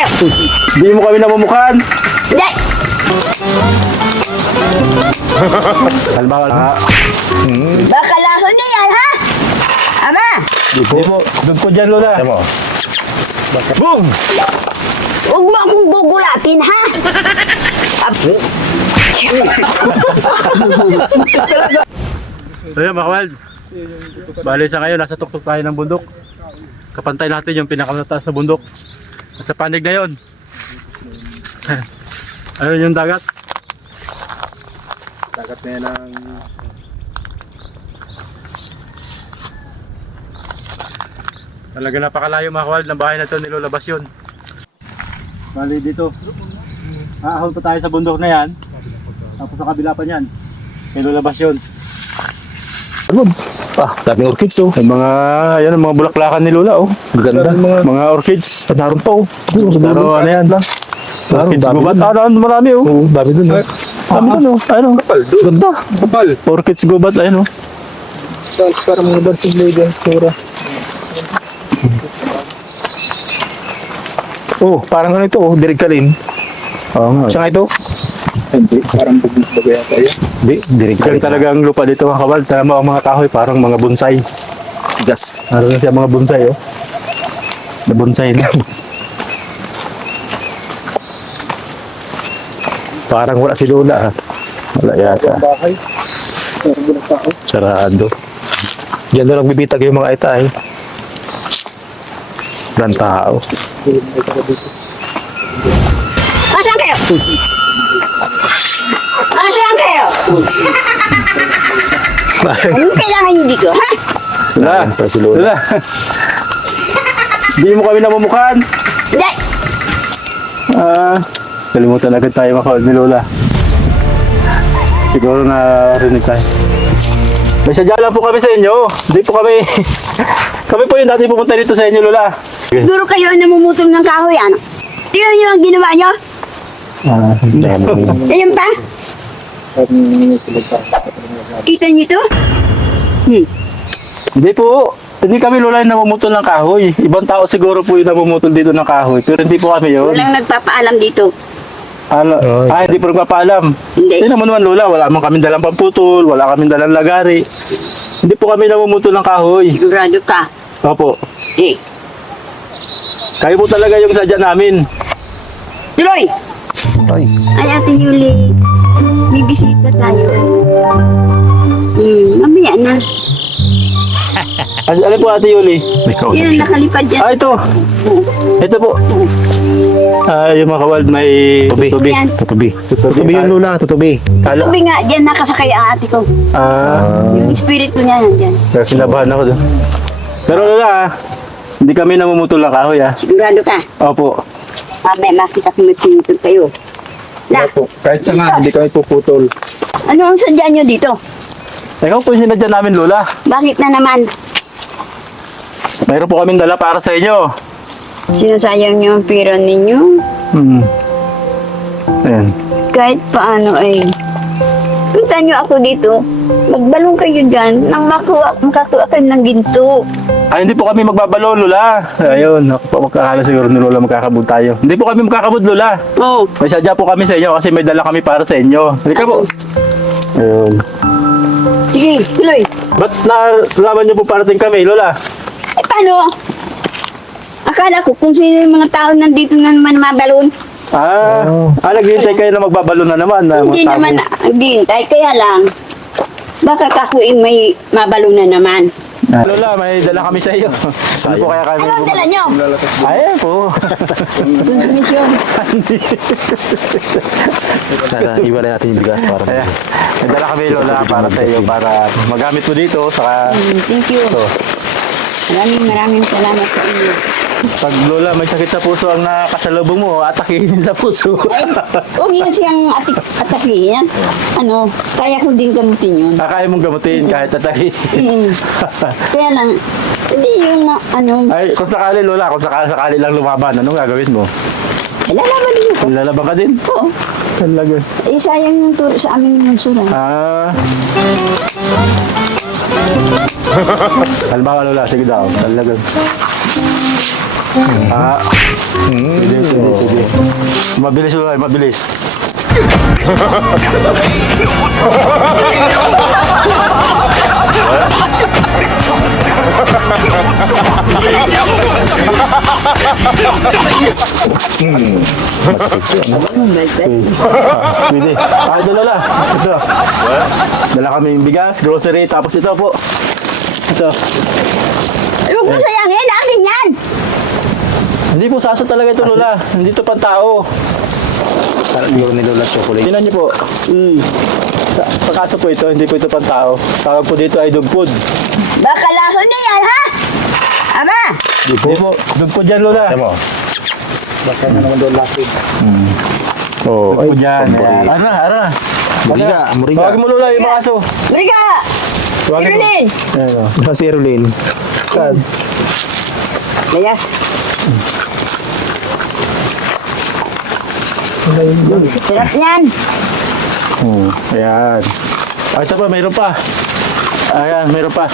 kayo? Hindi mo kami namumukhaan. Hindi. Halimbawa, Baka lason niya yan, ha? Ama! Hindi mo. Dug ko dyan, Lola. Boom! Huwag mo akong gugulatin, ha? Ayun, mga kawald. Bali sa ngayon, nasa tuktok tayo ng bundok. Kapantay natin yung pinakamataas sa bundok. At sa panig na yun. Ayun yung dagat. Dagat na yan ang... Talaga napakalayo, mga kawald, ng bahay na ito nilulabas yun. Bali dito. Aahon pa tayo sa bundok na yan. Tapos sa kabila pa yan. Nilulabas yun. Daming orchids oh. Yung mga, ayan, ang mga bulaklakan ni Lola, oh. Gaganda. Mga orchids. Naroon pa oh. Pero ano yan? Orchids dami gubat. dun. Marami, oh. Oo, dami dun oh. Dami dun, oh. Ayun, oh. Ganda. Kapal. Orchids gubat, ayun, oh. Parang mga dancing lady ang sura. Oh, parang ano ito oh, dirigtalin. Oo nga. Siya nga ito. Hindi, parang bagay yata yan. Hindi, dirigtalin Galing talaga ang lupa dito, mga kawal. Tama ang mga kahoy, parang mga bonsai. Gas. Naroon siya mga bonsai, oh. Na bonsai na. Parang wala si Lola, ah. Wala yata. Bahay. Parang walang tao. Sarado. Diyan na lang bibitag yung mga itay. Walang tao. Asan kayo? Asan kayo? Anong kailangan niyo dito, ha? Lola. Para si Lola. Lola. Hindi mo kami namumukhaan. Hindi. Kalimutan agad tayo makawal ni Lola. Siguro narinig tayo. May sadya lang po kami sa inyo. Hindi po kami... kami po yung dati pupunta dito sa inyo, Lola. Siguro kayo ang namumutol ng kahoy, ano? Tingnan niyo ang ginawa niyo? Ayun pa? Kita niyo to? Hindi po. Hindi kami, Lola, yung namumutol ng kahoy. Ibang tao siguro po yung namumutol dito ng kahoy. Pero hindi po kami yun. Walang nagpapaalam dito. Ano? Hindi po nagpapaalam. Hindi. Hindi naman naman, Lola. Wala man kami dalang pamputol. Wala kami dalang lagari. Hindi po kami namumutol ng kahoy. Sigurado ka. Opo. Eh, Kayo po talaga yung sadya namin. tuloy! Ay. Ay, Ate Yuli, may bisita tayo. Mamaya na. Ano po, Ate Yuli? May kausap Yan ang siya. nakalipad dyan. Ito. Ito po. Yung mga kawal may tutubi. Yan. Tutubi. Tutubi yung Lola, tutubi. Tubi nga, dyan nakasakay ang ate ko. Yung espiritu niya nandyan. Kasi nabahan ako doon. Pero Lola, hindi kami namumutol ng kahoy, ah. Sigurado ka. Opo. Mamaya makita ko may pinutol kayo. La, Kahit sa nga, hindi kami puputol. ano ang sadya nyo dito? Ikaw po yung sinadya namin, Lola. Bakit na naman? Mayroon po kaming dala para sa inyo. Sinasayang nyo ang pera ninyo? Ayan. Kahit paano ay punta nyo ako dito, magbalong kayo dyan nang makakuha kayo ng ginto. Ay, hindi po kami magbabalo, Lola. Ayun, magkakala siguro ni Lola magkakabud tayo. Hindi po kami magkakabud, Lola. Oo. May sadya po kami sa inyo kasi may dala kami para sa inyo. Halika po. Ayun. Sige, tuloy. Ba't nalaman niyo po parating kami, Lola? Eh, paano? Akala ko kung sino yung mga tao nandito na naman mabalon. Naghihintay kayo na magbabalo na naman. Na Hindi mga tao. naman naghihintay, kaya lang. Baka kakuin may mabalon na naman. Lola, may dala kami sa iyo. Ano po kaya kami? Ano ang dala nyo? Ayan po. Konsumisyon. Iwalay natin yung bigas para Ayan. May dala kami, Lola, para sa iyo. Para magamit mo dito. Saka, Thank you. Maraming salamat sa inyo. pag Lola, may sakit sa puso ang nakasalubong mo, atakihin sa puso. Ay, huwag yun siyang atakihin. Ano, kaya ko din gamutin yun. Kaya mong gamutin kahit atakihin. Kaya lang, hindi yung ano, Ay, kung sakali, Lola, kung sakali lang lumaban, anong gagawin mo? lalaban din ako. Lalaban ka din? Oo. Talaga. Eh, sayang yung turo sa amin yung sura. Halimbawa, Lola, sige daw. Talaga. Sige. Mabilis Lola, mabilis. Masakit siya. Pwede. Ito Lola. Ito. Dala kami yung bigas, grocery, tapos ito po. Ito. Ano ko sayangin? Akin yan! Hindi po sasa talaga ito Lola. Hindi ito pang tao. Para siguro ni Lola chocolate. Tingnan niyo po. Pagkaso po ito, hindi po ito pang tao. Tawag po dito ay dog food. Baka lason niya yan, ha? Ama! Hindi po. Dog food yan Lola. Alam mo? Baka na naman doon lapid. Oo. Dog food yan. Ano na, ano na. Muriga, muriga. Tawagin mo Lola yung mga aso. Mariga! Tawagin mo. Irulin! Ayan o. Saan si Erlin? Saan? Layas. Sarap niyan. Ayan. Ah, ito pa, mayroon pa. Ayan, mayroon pa.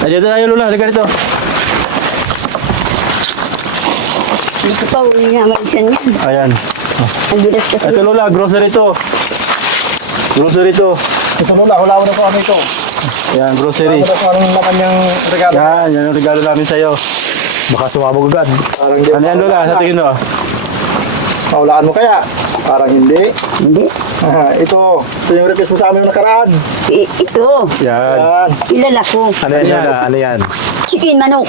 Ay, dito tayo Lola, halika dito. Dito pa, uli nga maisan yan. Ayan. Ang bilis kasi. Ito Lola, grocery to. Grocery to. Ito Lola, hulawan na po kami ito. Ayan, grocery. Ano kung anong naman yung regalo? Yan, yan ang regalo namin sa'yo. Baka sumabog agad. Parang hindi. Ano yan Lola, sa tingin mo? Paulaan mo kaya? Parang hindi. Hindi. Ito yung request mo sa amin yung nakaraan. Ito. Yan. Yan. Kilala ko. Ano yan, Lola? Ano yan? Chicken manok.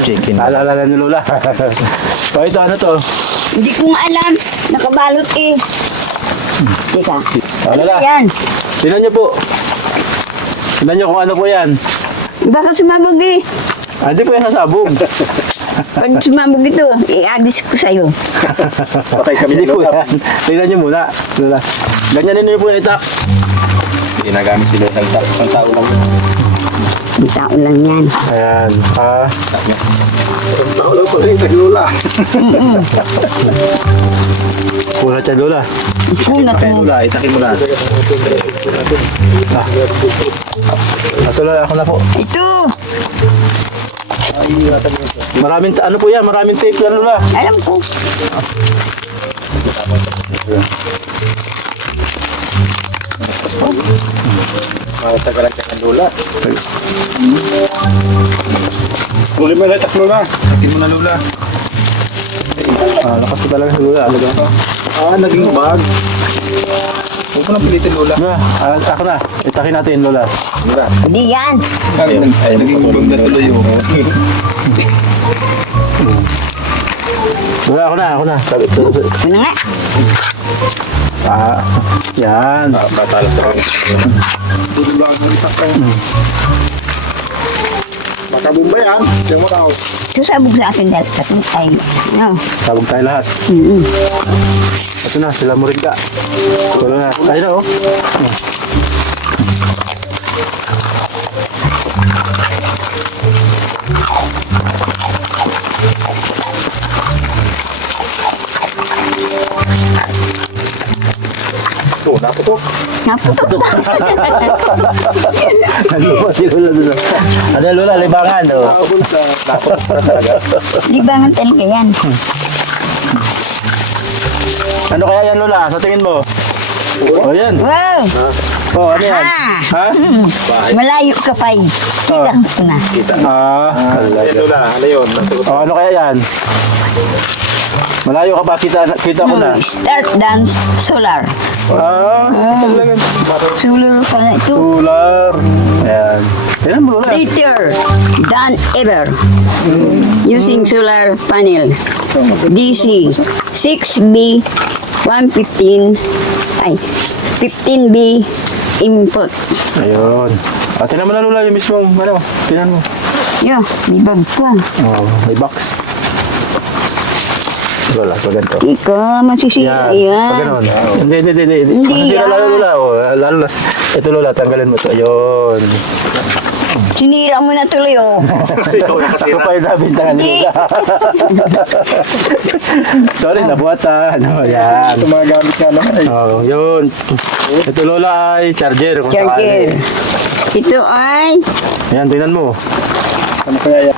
Chicken. Alala ni Lola. O ito, ano to? Hindi ko nga alam. Nakabalot eh. Teka. Lola, Yan. tingnan niyo po. Tingnan niyo kung ano po yan. Baka sumabog eh. Ah, hindi po yan sasabog. Pag sumabog ito, i-addis ko sa'yo. Patay kami Hindi ni po Lola. yan. Tingnan niyo muna. Lola. Ganyanin niyo po yung itak. Ginagamit si Lola ng tao lang. Ang tao lang yan. Ayan. Ah, Ang tao lang pala yung kay Lola. kulat siya Lola. Kunat mo. Lola, itakin mo na. Ito Lola, ako na po. Ito. Maraming, ano po yan? Maraming tape yan Lola. Alam ko. Matagalan ka ng Lola. Huli mo na itak Lola. Takin mo na Lola. Ah, lakas ko talaga sa Lola. Alaga. Naging bag. Huwag mo nang pilitin Lola. Na, ako na. Itakin natin Lola. Lola. Hindi yan. Naging bag na tuloy yung. Lola, ako na. Sabi, Ano nga? ah, yan. Tatalas ako. Tulang mo itak ko. Makabumba yan. Diyan mo tao. Susabog sa akin dahil katutay. No. Sabog tayo lahat. Ito na, sila mo rin ka. Ito na. Tayo na, oh. Ito, naputok. Naputok. Ano ba si Lola doon? Ano Lola, libangan, oh. Nakabunta. Naputok na talaga. Libangan talaga yan. Ano kaya yan Lola, sa tingin mo? Oh, yan. Wow! Oh, ano yan? Ha? Malayo ka pa eh. Kita ko na. Ah, Lola, ano yun? Nasagot. oh, ano kaya yan? Malayo ka ba? Kita ko na. Start dance solar. Ah, Solar pa na ito. solar. Ayan. Tingnan mo Lola. Later than ever. Using solar panel. DC 6B 115 ay 15B input. Ayun. Ah, tingnan mo na Lola yung mismong, ano, tingnan mo. Yo, libag pa. Oh, may box. Lola, pag ganito. Ikaw masisira Pag yan. ganon. Hindi. Hindi Masisira yan. lalo Lola. Oh, lalo na. Ito Lola, tanggalin mo ito. Ayun. Sinira mo na tuloy oh. Ako pa yung nabintangan ni Hindi. Lola. Sorry, nabuhatan. Oh, yan. Ito mga gamit nga lang. Ay, Oh, yun. Ito Lola ay charger. Kung Charger. sakali. Ito ay Yan, tingnan mo. ano kaya yan?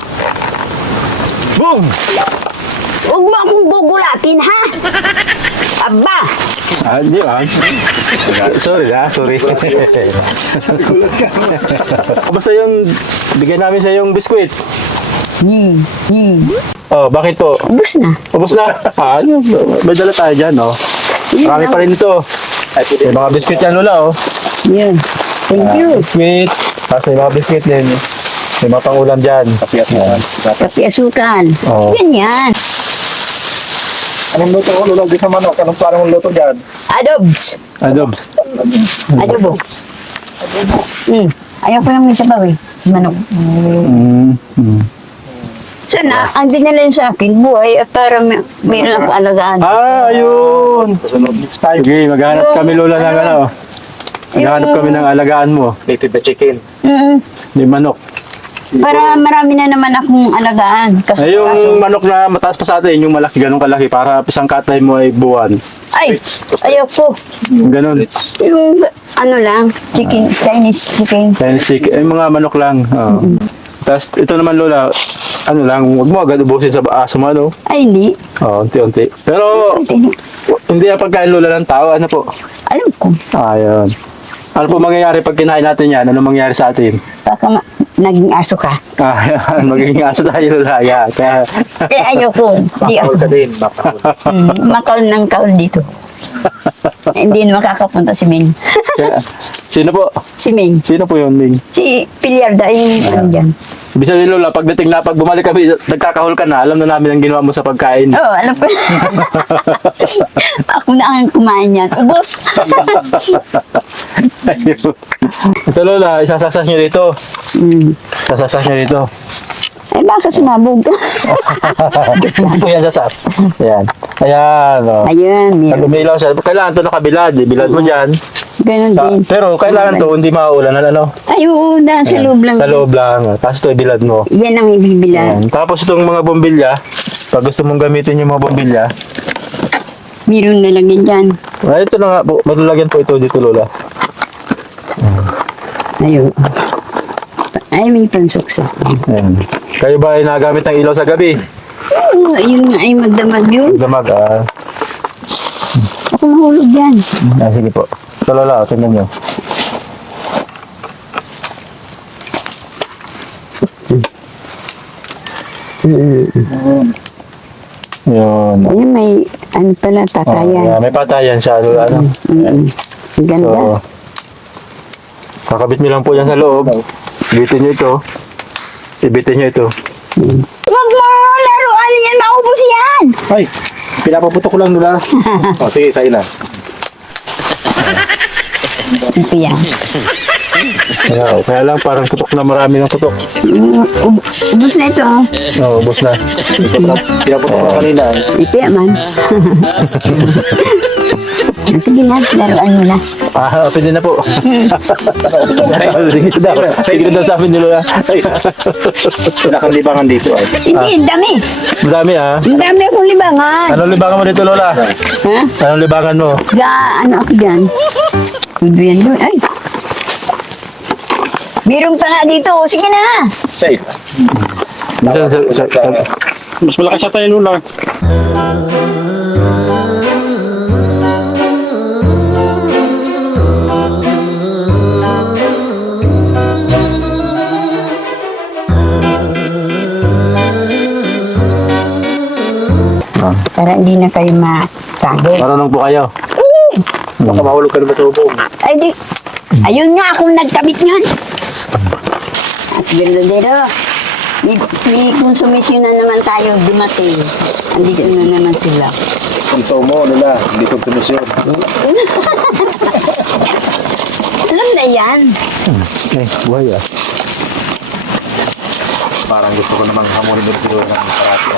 Boom! huwag mo akong bugulatin ha. Hindi ba? Sorry sorry. Basta yung bigyan namin sa yung biskwit. Oh, bakit po? Ubus na. Ubus na. May dala tayo dyan, no? Marami pa rin ito. May mga biskwit yan, Lola, oh. Yun. Thank you. Biskwit. Tapos may mga biskwit din. May mga pangulam dyan. Kapi asukan. Oo. Yan. Anong luto ko? Lulang di sa manok. Anong parang luto dyan? Adobs. Adobs. Adobo. Ayaw ko naman sa bawi. Manok. So na, ang dinala yun sa akin, buhay, para mayroon akong alagaan. Ayun. Next time. Sige, maghanap kami, Lola, ng ano. Maghanap kami ng alagaan mo. Native na chicken. May manok. Para marami na naman akong alagaan. Ay, yung manok na mataas pa sa atin, yung malaki, ganun kalaki, para isang katay mo ay buwan. Ay, ayaw po. Ganun. Yung ano lang, chicken, Chinese chicken. Chinese chicken, ay mga manok lang. Tapos ito naman, Lola, ano lang, huwag mo agad ubusin sa aso mo, ano? Ay, hindi. Unti-unti. Pero, hindi ang pagkain, Lola, ng tao, ano po? Alam ko. Ayun. Ano po mangyayari pag kinain natin yan? Ano mangyayari sa atin? Baka naging aso ka. Ayan, magiging aso tayo, Lola. Yeah, kaya, Ayaw ko. Di ako. Bakawal ka din. Bakawal. Makaul ng kaul dito. Hindi na makakapunta si Ming. kaya, sino po? Si Ming. Sino po yun, Ming? Si Pilyarda, yung ano dyan. Ibig sabihin, Lola, pagdating na, pag bumalik kami, nagkakahol ka na, alam na namin ang ginawa mo sa pagkain. Oo, alam ko. Ako na ang kumain yan. Ubus. Ito, Lola, isasaksak nyo dito. Sasaksak nyo dito. Ay, baka sumabog. Ito yan, sasak. Ayan. Ayan, o. Ayun, Pag meron. umilaw siya, kailangan ito nakabilad. Bilad mo dyan. Ganun din. Pero kailangan to, hindi maulan, ano? Ay, oo, dahil sa loob lang. Sa loob lang. Tapos ito, bilad mo. Yan ang ibibilad. Ayan. Tapos itong mga bombilya, pag gusto mong gamitin yung mga bombilya, Meron na lang yan dyan. ay, ito na nga po, malalagyan po ito dito, Lola. Ayun. Ay, may pansuksa. Ayan. Kayo ba ay nagamit ng ilaw sa gabi? Oo, ayun nga ay magdamag yun. Damag, Ako mahulog yan. sige po. Ito, Lola, tingnan nyo. Yun. Ayun, may ano pala, tatayan. May patayan siya, Lola. Ano? Ang ganda. So, kakabit nyo lang po yan sa loob. Ibitin nyo ito. Ibitin nyo ito. Huwag mo laruan yan, maubos yan! Ay, pinapaputok ko lang nila. O, sige, sa'yo na. Ito yan. Kaya lang parang putok na marami ng putok. Ubus na ito. Oo, ubos na. Pinaputok ko lang kanina. Ito yaman. Sige na, laruan mo na. Pwede na po. Sige na daw sa amin ni Lola. Pinakalibangan dito ay. Hindi, ang dami. Madami Ang dami akong libangan. Anong libangan mo dito, Lola? Ha? Anong libangan mo? Ano ako dyan? Tudo yan doon. Ay. Meron pa nga dito. Sige na. Safe. Mas malakas siya tayo, Lola. Para hindi na kayo matagay. Marunong po kayo. Baka mahulog ka naman sa ubong. Ay, di. Ayun nga, akong nagkabit niyan. At verdadero. May konsumisyon na naman tayo dumating. Andito na naman sila. Konso mo, nila. Hindi konsumisyon. Alam na yan. Buhay ah. Parang gusto ko namang hamunin doon siguro ng karate.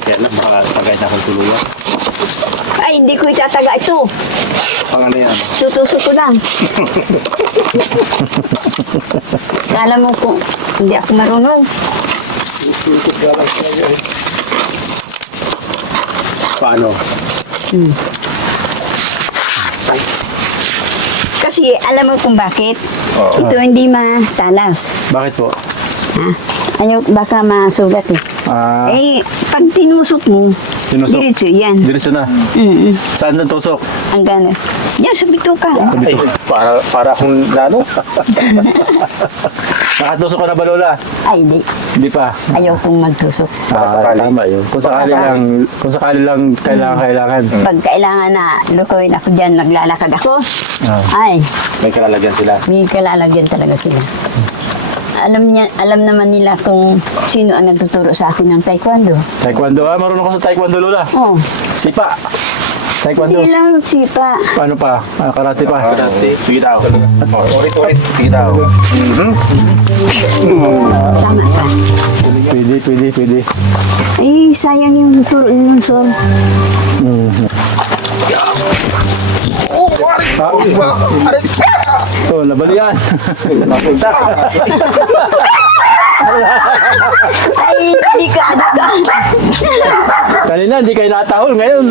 Kaya lang, makatagay na akong tuluyan. Ay, hindi ko itataga ito. Pang ano yan? Tutusok ko lang. Kala mo kung hindi ako marunong. Paano? Kasi alam mo kung bakit. Oo. Ito hindi matalas. Bakit po? Ha? Ayaw, baka masugat eh. Eh, pag tinusok mo, Tinusok. Diretso yan. Diretso na. Mm. Saan ang tusok? Ang gano'n. Yan, sa bituka. Ay, para akong nano. Nakatusok ka na ba, Lola? Ay, di. Hindi pa. Ayaw kong magtusok. sakali. Tama yun. Kung sakali lang kailangan. Pag kailangan na lutuin ako dyan, naglalakad ako, ay, May kalalagyan sila. may kalalagyan talaga sila. Alam naman nila kung sino ang nagtuturo sa akin ng taekwondo. Taekwondo. Marunong ka sa taekwondo, Lola. Oh, Sipa. Taekwondo. hindi lang sipa. Paano pa? Karate pa. Sige daw. Ulit. Sige daw. Tama ka. Pwede. Ay, sayang yung turo ng sol. Oh, nabalian. Ay, delikado ka. Kanina, hindi kayo natahol. Ngayon,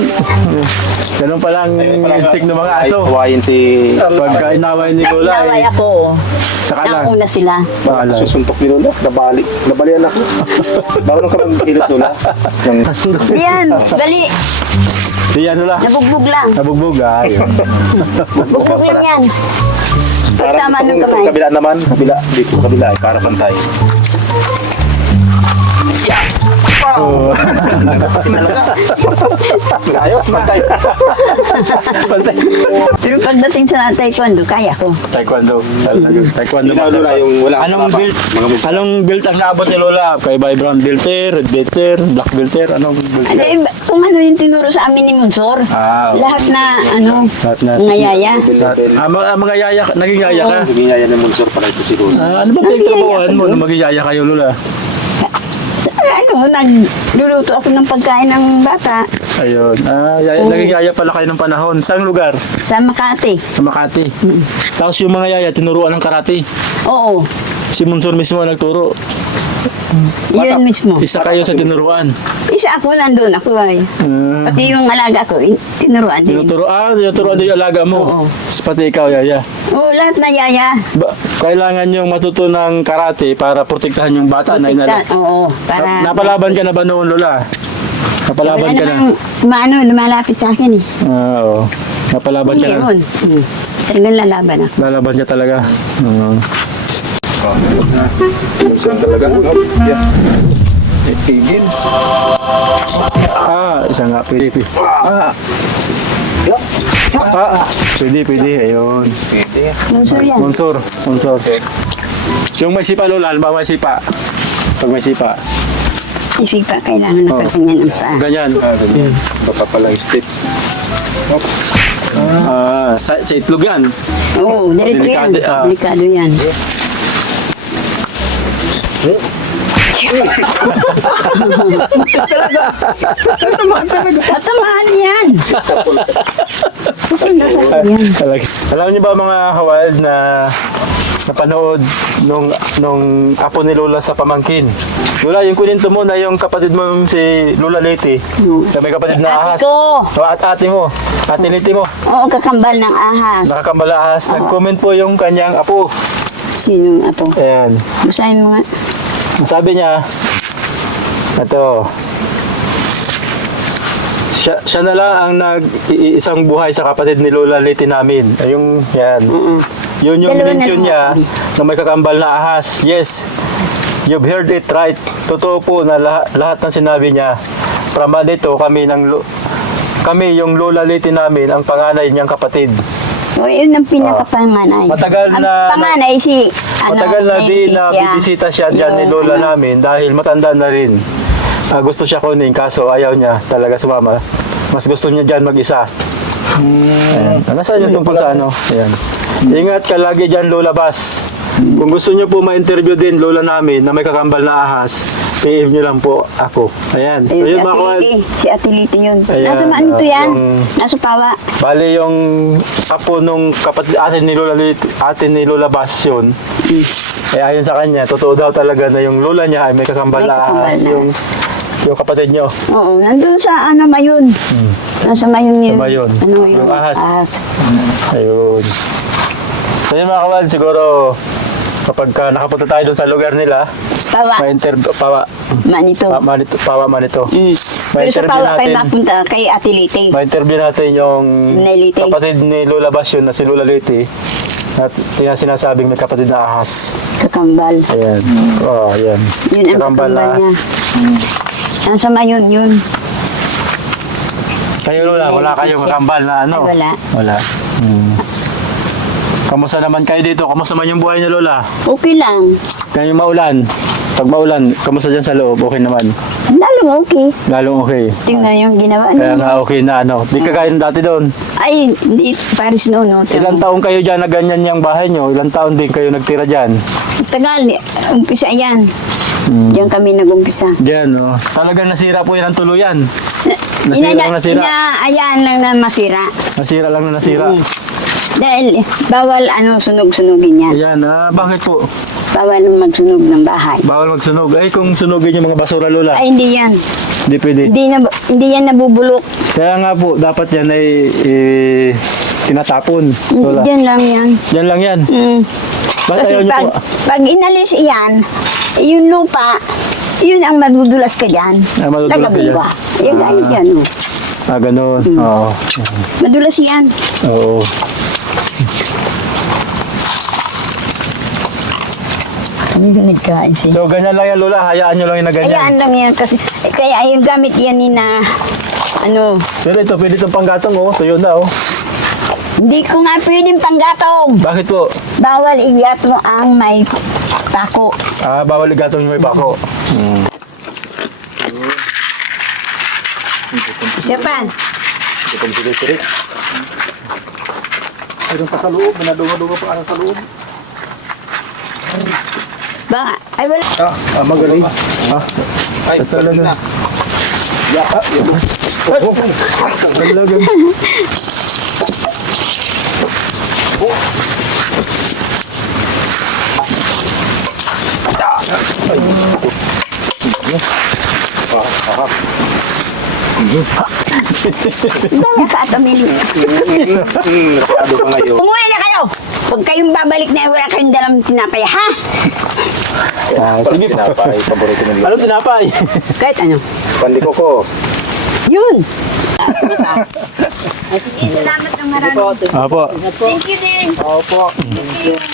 ganun palang instinct ng mga aso. Hawayin si... Pagka inaway ni Lola, Naway ako. saka lang. Nauna sila. Bahala. Susuntok ni Lola. Nabalian ako. Marunong ka mag-hilot, Lola. Diyan, dali. Si ano la? Nabugbog lang. Nabugbog. Yun. Bugbog lang yan. Pagtama ng kamay. Kabila naman. Dito sa kabila. Para pantay. Oh. Ayos, pantay. Pantay. Pero pagdating sa taekwondo, kaya ko. Taekwondo. Taekwondo. Ikaw, Lola, yung wala. Anong belt ang naabot ni Lola? Kay by brown belter, red belter, black belter, anong belter? Ano, kung ano yung tinuro sa amin ni Monsor. Ah, okay. Lahat na, Lahat na. mga yaya. Mga yaya, naging yaya ka? Naging yaya ng Monsor pala ito si Lola. Ano ba pinagtrabahuan mo nung maging yaya kayo, Lola? Nagluluto ako ng pagkain ng bata Ayun. Naging yaya pala kayo ng panahon. Saan lugar? sa Makati. Sa Makati. Tapos yung mga yaya, tinuruan ng karate. Oo, Si Monsor mismo ang nagturo. yun mismo. Isa kayo sa tinuruan. Isa ako, nandun ako ay. Pati yung alaga ko, tinuruan din. Tinuturuan din yung alaga mo. Oo. Pati ikaw, yaya. Oo, lahat na yaya. Kailangan yung matuto ng karate para protektahan yung bata na inala. Oo, para... Napalaban ka na ba noon, Lola? Napalaban ka na? Lumalapit sa akin eh. Oo. Napalaban ka na? Ngayon, talagang lalaban ako. Lalaban ka talaga. Monsor talaga. Tigil. Isa nga. Pwede. Pwede. Ayun. Monsor yan. Monsor. Yung may sipa, Lola. Alam ba may sipa? Pag may sipa. Isipa, kailangan na kaganyan ang paa. Ganyan. Ganyan. Baka palang step. Sa itlog yan. Oo, diretso yan. Delikado, Delikado yan. Tatamaan yan. Talaga. Alam niyo ba mga Hawald na napanood nung apo ni Lola sa pamangkin? Lola, yung kwento mo na yung kapatid mo si Lola Leti, na may kapatid na ahas. Ate ko. At ate mo, ate Leti mo, Oo, kakambal ng ahas. nakakambal ahas. Nag-comment po yung kanyang apo. Sinong apo? Ayan. Basahin mo nga. Sabi niya, ito, siya na lang ang nag-iisang buhay sa kapatid ni Lola Leti namin. Ay, yung, yan. Yun yung Dalawa na mention lang. niya na may kakambal na ahas. Yes, you've heard it right. Totoo po na lahat ng sinabi niya. Prama nito, kami yung Lola Leti namin, ang panganay niyang kapatid. O, yun ang pinakapanganay. Matagal Ang na- panganay si... Matagal na din na bibisita siya dyan ni Lola namin dahil matanda na rin. Gusto siya kunin kaso ayaw niya talaga sumama. Mas gusto niya dyan mag-isa. Ayan. Nasaan yung tungkol sa ano? Ayan. Ingat ka lagi dyan, Lola Bas. Kung gusto niyo po ma-interview din Lola namin na may kakambal na ahas, PM niyo lang po ako. Ayan. Ayun, mga kawan. Si Atiliti yun. Ayan, Nasa maan to yan? yung- Nasa Pawa. Bali yung apo nung kapatid ate ni Lola Bas yun. Eh ayon sa kanya, totoo daw talaga na yung lola niya ay may kakambal May na kakambal ahas. na Yung kapatid niyo. Oo, nandun sa ano Mayon. Nasa Mayon yun. Sa Mayon. Ano Yung yun? ahas. Ayun. So yun mga kawan, siguro kapag nakapunta tayo doon sa lugar nila, Pawa. Manito. Pawa Manito. Mm. Pero sa Ma-interview Pawa kayo natin. mapunta kay Ate Liti. Ma-interview natin yung Si Nay Liti. kapatid ni Lola Basyon na si Lola Liti. At yung sinasabing may kapatid na ahas. Kakambal. Ayan. Oh, ayan. Yun ang kakambal ahas. niya. Ang sama yun. Kayo Lola, wala kayong kakambal na ano? Ay, wala. Wala. Kamusta naman kayo dito? Kamusta man yung buhay ni Lola? Okay lang. Kaya yung maulan. Pag maulan, kamusta dyan sa loob? Okay naman. Lalong okay. Lalong okay. Tingnan yung ginawa Kaya niya. nga okay na ano. Di kagaya ng dati doon. Ay, hindi, Paris no. Ilang taon kayo dyan na ganyan yung bahay nyo? Ilang taon din kayo nagtira dyan? Tagal, umpisa yan. Diyan kami nag-umpisa. Diyan, oh. Talagang nasira po yan ang tuluyan. Nasira lang nasira. Ayaan lang na masira. Nasira lang na nasira. Dahil bawal sunog-sunugin yan. Ayan, bakit po? Bawal magsunog ng bahay. Bawal magsunog. Ay, kung sunugin yung mga basura, Lola. Ay, hindi yan. Hindi pwede. Hindi yan nabubulok. Kaya nga po, dapat yan ay tinatapon, Lola. Diyan lang yan. Yan lang yan. Mm. Bakit Kasi ayaw nyo pag, po? pag inalis yan, yung lupa, yun ang madudulas ka dyan. Ah, madudulas ka dyan. Tagabungga. Yung gaya dyan. Oh. Ganun. Oo. Madulas yan. Oo. Hindi ko nagkain siya. So, ganyan lang yan, Lola. Hayaan nyo lang yung na ganyan. Ayaan lang yan kasi kaya yung gamit yan ni na Pero ito, pwede itong panggatong, oh. Tuyo na, oh. hindi ko nga pwedeng panggatong. Bakit po? Bawal igatong ang may pako. Bawal igatong yung may bako. Isa pa. Itong sirik-sirik. Mayroon pa sa loob. Manadunga-dunga pa sa loob. Baka, ay wala. Magaling. Ay, Tatalo na. Lagyan. Dahil katamili. Nakado ka ngayon. Umuwi na kayo. Huwag kayong babalik na wala kayong dalang tinapay, ha? Sige po. Tinapay, paborito ng Anong tinapay? Kahit ano. Pandi ko ko. Yun! Sige, salamat ng marami. Apo. Thank you din. Opo. Thank you.